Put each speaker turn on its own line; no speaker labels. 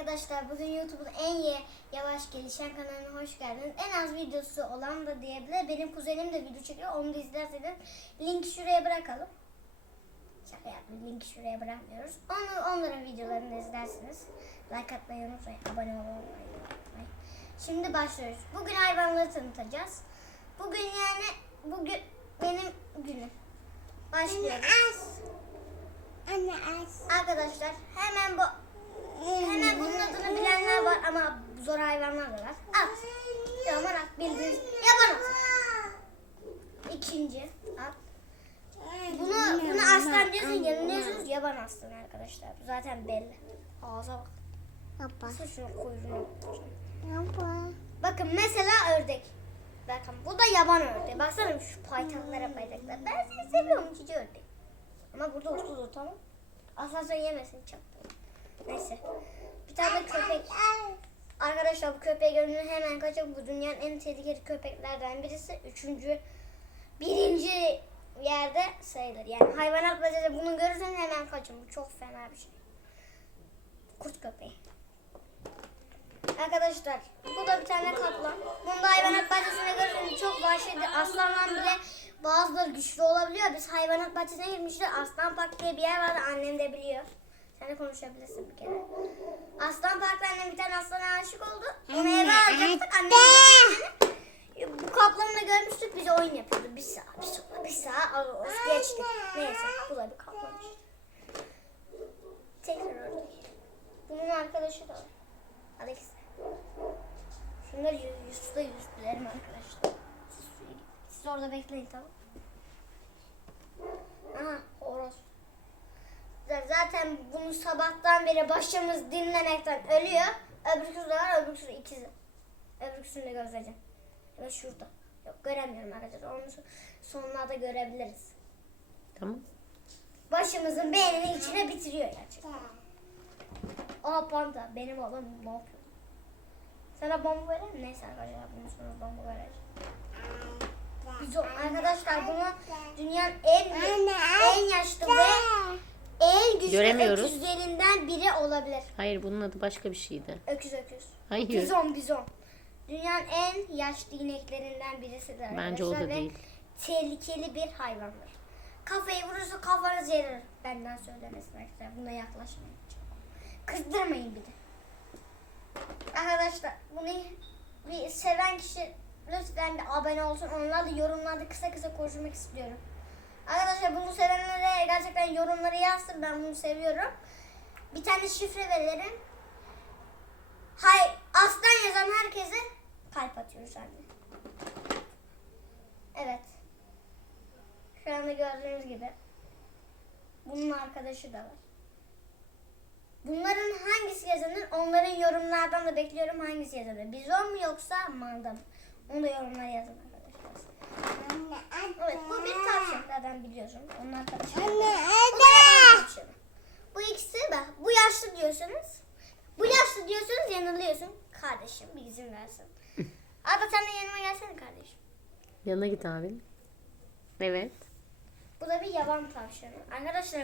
Arkadaşlar bugün YouTube'un en ye- yavaş gelişen kanalına hoş geldiniz. En az videosu olan da diyebilir. Benim kuzenim de video çekiyor. Onu da izlerseniz linki şuraya bırakalım. Şaka yaptım. Linki şuraya bırakmıyoruz. Onu, onların videolarını izlersiniz. Like atmayı unutmayın. Abone olmayı unutmayın. Şimdi başlıyoruz. Bugün hayvanları tanıtacağız. Bugün yani bugün benim günüm. Başlıyoruz.
Anne az.
Arkadaşlar hemen bu hemen bunun adını bilenler var ama zor hayvanlar da var. At. Yaman at bildiğiniz yaban at. İkinci at. Bunu bunu aslan diyorsun yanılıyorsunuz yaban aslan arkadaşlar. Bu zaten belli. Ağza bak.
Baba.
Şunu kuyruğunu.
Baba.
Bakın mesela ördek. Bakın bu da yaban ördeği. Baksana şu paytaklara paytaklara. Ben seni seviyorum cici ördek. Ama burada dur tamam. Asansör yemesin çaktım. Neyse. Bir tane köpek. Arkadaşlar bu köpeği görünce hemen kaçın. Bu dünyanın en tehlikeli köpeklerden birisi. Üçüncü, birinci yerde sayılır. Yani hayvanat bahçede bunu görürseniz hemen kaçın. Bu çok fena bir şey. Kurt köpeği. Arkadaşlar bu da bir tane kaplan. Bunu da hayvanat bahçesine görürseniz çok vahşidir. Aslandan bile bazıları güçlü olabiliyor. Biz hayvanat bahçesine girmiştik. Aslan Park diye bir yer vardı. Annem de biliyor. Sen de konuşabilirsin bir kere. Aslan Park'ta annem bir tane aslana aşık oldu. Onu eve alacaktık. Annem bu kaplanı da görmüştük. Bize oyun yapıyordu. Bir saat, bir saat, bir saat. alıyoruz, Geçtik. Neyse bu da bir kaplan işte. Tekrar ördek. Bunun arkadaşı da var. Alex. Yüzde yüz dilerim arkadaşlar. Siz. Siz orada bekleyin tamam Aha Z- Zaten bunu sabahtan beri başımız dinlemekten ölüyor. Öbürküsü de var, öbürküsü ikizi. Öbürküsünü de göstereceğim. Evet şurada. Yok göremiyorum arkadaşlar. Onu so- sonlarda görebiliriz.
Tamam.
Başımızın beyninin içine bitiriyor gerçekten. Aa panda benim oğlum ne yapıyor? Sana bomba verir mi? Neyse arkadaşlar bunun sonra bomba vereceğim. Biz o- arkadaşlar bunu dünyanın en en yaşlı ve güçlü
Göremiyoruz.
öküzlerinden biri olabilir.
Hayır bunun adı başka bir şeydi.
Öküz öküz.
Hayır.
Bizon bizon. Dünyanın en yaşlı ineklerinden birisidir arkadaşlar.
Bence o da
ve
değil.
tehlikeli bir hayvandır. Kafayı vurursa kafanız yarır. Benden söylemesin arkadaşlar. Buna yaklaşmayın. Kızdırmayın bir de. Arkadaşlar bunu bir seven kişi lütfen bir abone olsun. Onlar da yorumlarda kısa kısa konuşmak istiyorum. Arkadaşlar bunu sevenlere gerçekten yorumları yazsın. Ben bunu seviyorum. Bir tane şifre verelim. Hay aslan yazan herkese kalp atıyoruz anne. Evet. Şu anda gördüğünüz gibi. Bunun arkadaşı da var. Bunların hangisi yazılır? Onların yorumlardan da bekliyorum hangisi yazılır. Bizon mu yoksa manda mı? Onu da yorumlara yazın arkadaşlar.
Anne
Evet bu bir tavşan zaten biliyorsun. Onun arkadaşı.
Anne
Bu da
anne.
yaban tavşanı. Bu ikisi de diyorsunuz. Bu yaşlı diyorsunuz yanılıyorsun. Kardeşim bir izin versin. Abi sen de yanıma gelsene kardeşim.
Yanına git abin. Evet.
Bu da bir yaban tavşanı. Arkadaşlar